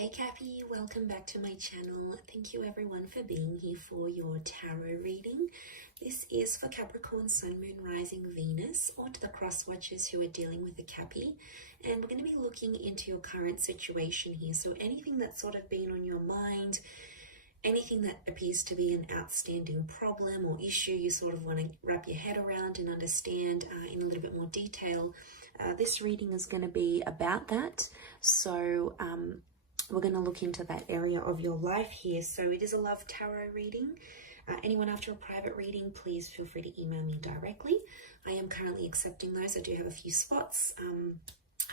Hey Cappy, welcome back to my channel. Thank you everyone for being here for your tarot reading. This is for Capricorn, Sun, Moon, Rising, Venus, or to the cross watchers who are dealing with a Cappy. And we're going to be looking into your current situation here. So anything that's sort of been on your mind, anything that appears to be an outstanding problem or issue you sort of want to wrap your head around and understand in a little bit more detail. This reading is going to be about that. So we're going to look into that area of your life here. So it is a love tarot reading. Anyone after a private reading, please feel free to email me directly. I am currently accepting those. I do have a few spots.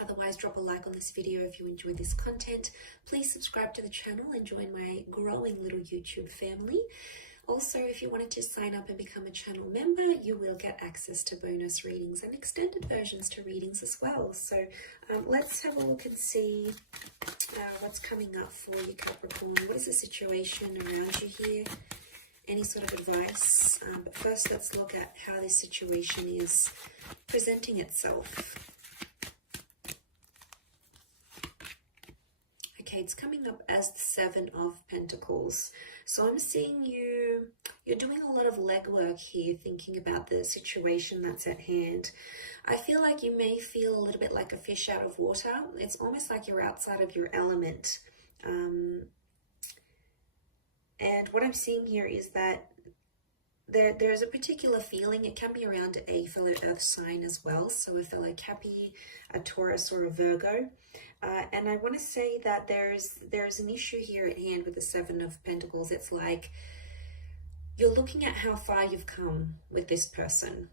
Otherwise, drop a like on this video if you enjoy this content. Please subscribe to the channel and join my growing little YouTube family. Also, if you wanted to sign up and become a channel member, you will get access to bonus readings and extended versions to readings as well. So let's have a look and see what's coming up for you, Capricorn. What is the situation around you here? Any sort of advice? But first, let's look at how this situation is presenting itself. Okay, it's coming up as the Seven of Pentacles. So I'm seeing you're doing a lot of legwork here, thinking about the situation that's at hand. I feel like you may feel a little bit like a fish out of water. It's almost like you're outside of your element. And what I'm seeing here is that there's a particular feeling. It can be around a fellow earth sign as well. So a fellow Cappy, a Taurus, or a Virgo. And I want to say that there's an issue here at hand with the Seven of Pentacles. It's like you're looking at how far you've come with this person.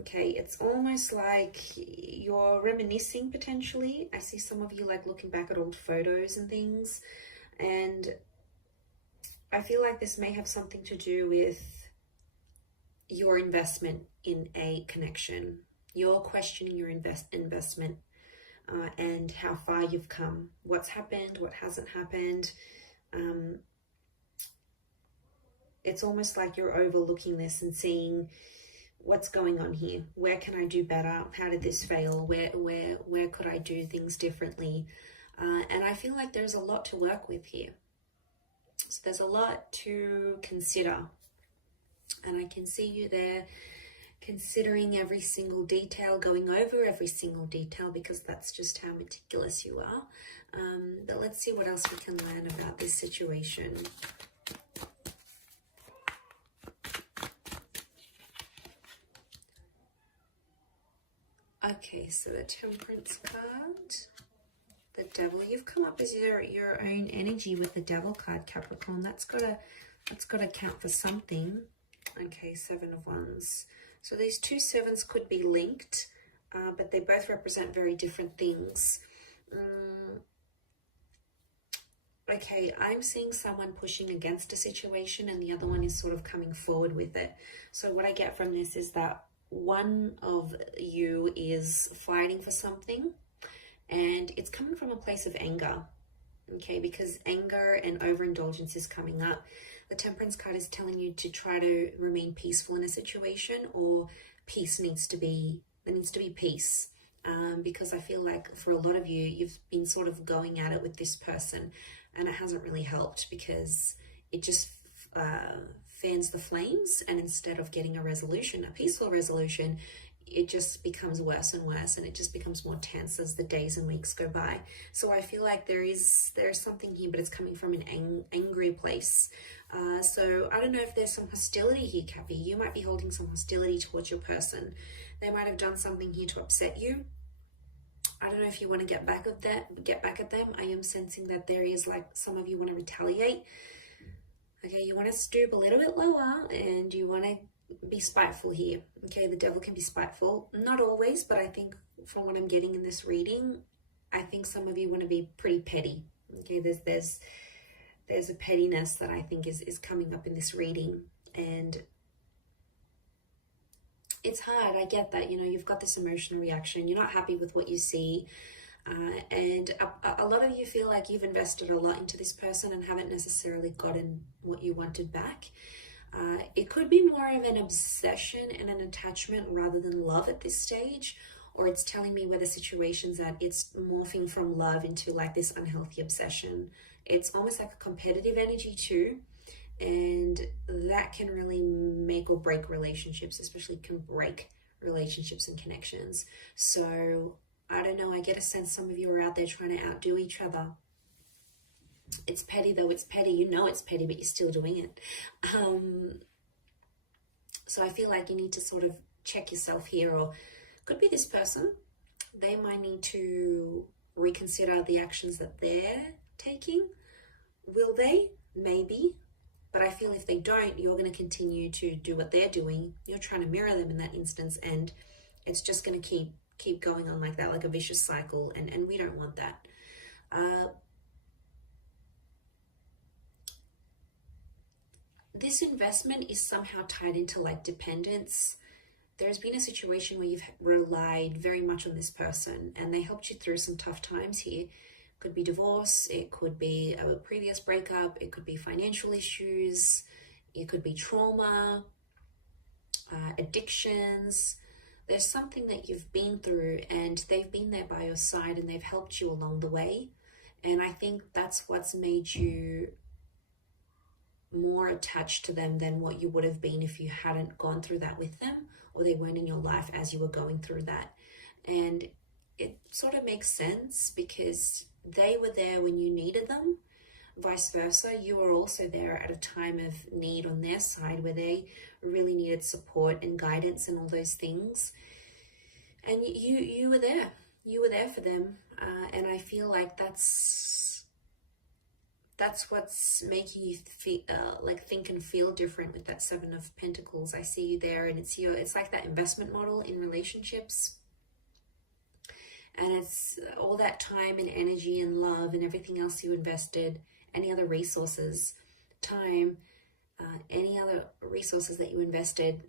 Okay, it's almost like you're reminiscing potentially. I see some of you like looking back at old photos and things. And I feel like this may have something to do with your investment in a connection. You're questioning your investment and how far you've come. What's happened, what hasn't happened. It's almost like you're overlooking this and seeing what's going on here. Where can I do better? How did this fail? Where could I do things differently? And I feel like there's a lot to work with here. So there's a lot to consider. And I can see you there considering every single detail, going over every single detail, because that's just how meticulous you are. But let's see what else we can learn about this situation. Okay, so the Temperance card, the Devil. You've come up as your own energy with the Devil card, Capricorn. That's gotta count for something. Okay, Seven of Wands. So these two sevens could be linked, but they both represent very different things. Okay, I'm seeing someone pushing against a situation and the other one is sort of coming forward with it. So what I get from this is that one of you is fighting for something and it's coming from a place of anger. Okay, because anger and overindulgence is coming up. The Temperance card is telling you to try to remain peaceful in a situation, or there needs to be peace. Because I feel like for a lot of you, you've been sort of going at it with this person and it hasn't really helped because it just fans the flames, and instead of getting a resolution, a peaceful resolution, it just becomes worse and worse, and it just becomes more tense as the days and weeks go by. So I feel like there's something here, but it's coming from an angry place. So I don't know if there's some hostility here, Cappy. You might be holding some hostility towards your person. They might have done something here to upset you. I don't know if you want to get back at them. I am sensing that there is like some of you want to retaliate. Okay, you want to stoop a little bit lower and you want to be spiteful here. Okay, the Devil can be spiteful. Not always, but I think from what I'm getting in this reading, I think some of you want to be pretty petty. Okay, there's a pettiness that I think is coming up in this reading, and it's hard. I get that, you know, you've got this emotional reaction. You're not happy with what you see. And a lot of you feel like you've invested a lot into this person and haven't necessarily gotten what you wanted back. It could be more of an obsession and an attachment rather than love at this stage, or it's telling me where the situation's at. It's morphing from love into like this unhealthy obsession. It's almost like a competitive energy too, and that can really make or break relationships, especially can break relationships and connections. So I don't know, I get a sense some of you are out there trying to outdo each other. It's petty though, it's petty. You know it's petty, but you're still doing it. So I feel like you need to sort of check yourself here, or could be this person. They might need to reconsider the actions that they're taking. Will they? Maybe. But I feel if they don't, you're going to continue to do what they're doing. You're trying to mirror them in that instance, and it's just going to keep going on like that, like a vicious cycle, and we don't want that. This investment is somehow tied into like dependence. There's been a situation where you've relied very much on this person and they helped you through some tough times here. Could be divorce, it could be a previous breakup, it could be financial issues, it could be trauma, addictions. There's something that you've been through and they've been there by your side and they've helped you along the way. And I think that's what's made you more attached to them than what you would have been if you hadn't gone through that with them, or they weren't in your life as you were going through that. And it sort of makes sense because they were there when you needed them. Vice versa, you were also there at a time of need on their side where they really needed support and guidance and all those things. And you were there. You were there for them. And I feel like that's what's making you feel, like think and feel different with that Seven of Pentacles. I see you there, and it's like that investment model in relationships. And it's all that time and energy and love and everything else you invested, any other resources, time, any other resources that you invested.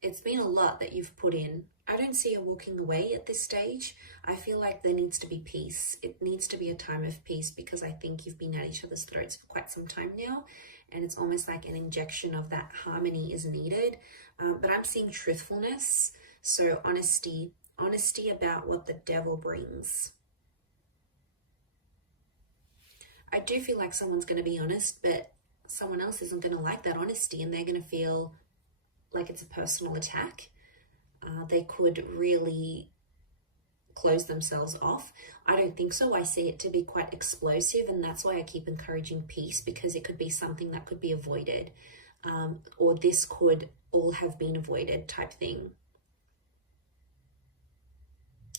It's been a lot that you've put in. I don't see you walking away at this stage. I feel like there needs to be peace. It needs to be a time of peace because I think you've been at each other's throats for quite some time now. And it's almost like an injection of that harmony is needed. But I'm seeing truthfulness. So honesty about what the devil brings. I do feel like someone's going to be honest, but someone else isn't going to like that honesty and they're going to feel like it's a personal attack. They could really close themselves off. I don't think so. I see it to be quite explosive, and that's why I keep encouraging peace, because it could be something that could be avoided, or this could all have been avoided type thing.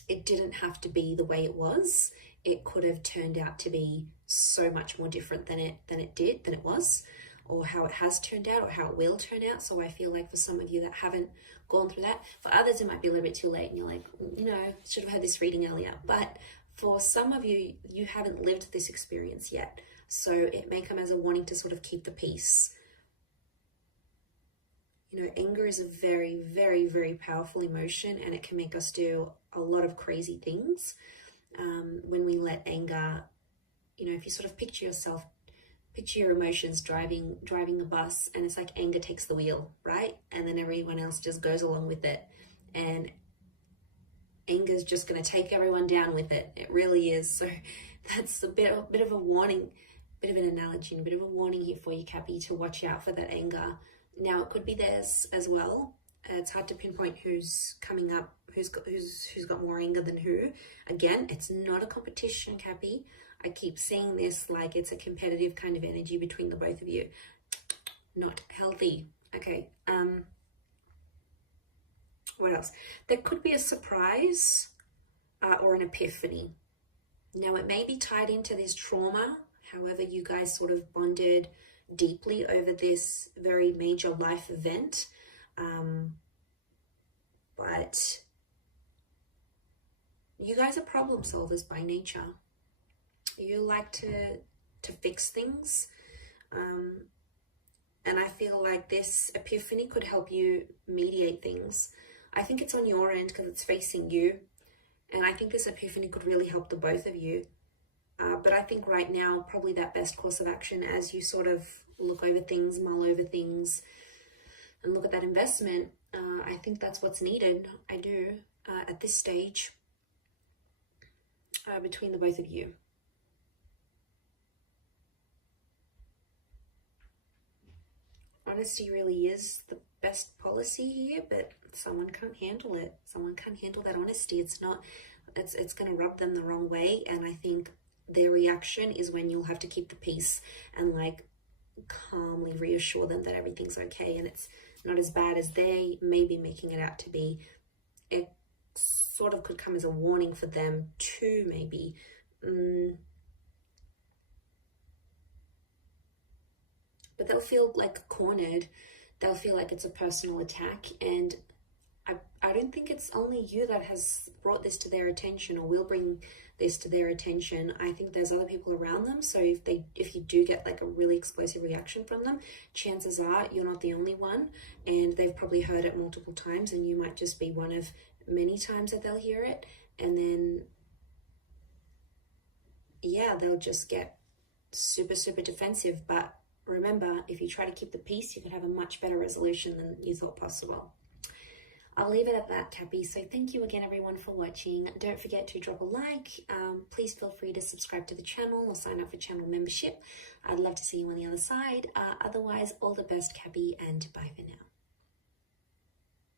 It didn't have to be the way it was. It could have turned out to be so much more different than it was, or how it has turned out, or how it will turn out. So I feel like for some of you that haven't gone through that, for others it might be a little bit too late and you're like, should have had this reading earlier. But for some of you, you haven't lived this experience yet. So it may come as a warning to sort of keep the peace. Anger is a very, very, very powerful emotion, and it can make us do a lot of crazy things. When we let anger, if you sort of picture your emotions driving the bus, and it's like anger takes the wheel, right? And then everyone else just goes along with it. And anger is just going to take everyone down with it. It really is. So that's a bit of a warning, bit of an analogy, and a bit of a warning here for you, Cappy, to watch out for that anger. Now, it could be theirs as well. It's hard to pinpoint who's coming up, who's got more anger than who. Again, it's not a competition, Cappy. I keep seeing this like it's a competitive kind of energy between the both of you. Not healthy. Okay. What else? There could be a surprise or an epiphany. Now, it may be tied into this trauma. However, you guys sort of bonded deeply over this very major life event. But you guys are problem solvers by nature. You like to fix things. And I feel like this epiphany could help you mediate things. I think it's on your end because it's facing you. And I think this epiphany could really help the both of you. But I think right now, probably that best course of action as you sort of look over things, mull over things, and look at that investment, I think that's what's needed. I do. at this stage between the both of you. Honesty really is the best policy here, but someone can't handle it. Someone can't handle that honesty. It's going to rub them the wrong way, and I think their reaction is when you'll have to keep the peace and like calmly reassure them that everything's okay and it's not as bad as they may be making it out to be. It sort of could come as a warning for them to maybe but they'll feel like cornered. They'll feel like it's a personal attack, and I don't think it's only you that has brought this to their attention or will bring this to their attention. I think there's other people around them. So if you do get like a really explosive reaction from them, chances are you're not the only one, and they've probably heard it multiple times, and you might just be one of many times that they'll hear it. And then, yeah, they'll just get super, super defensive. But remember, if you try to keep the peace, you can have a much better resolution than you thought possible. I'll leave it at that, Cappy. So thank you again, everyone, for watching. Don't forget to drop a like. Please feel free to subscribe to the channel or sign up for channel membership. I'd love to see you on the other side. Otherwise, all the best, Cappy, and bye for now.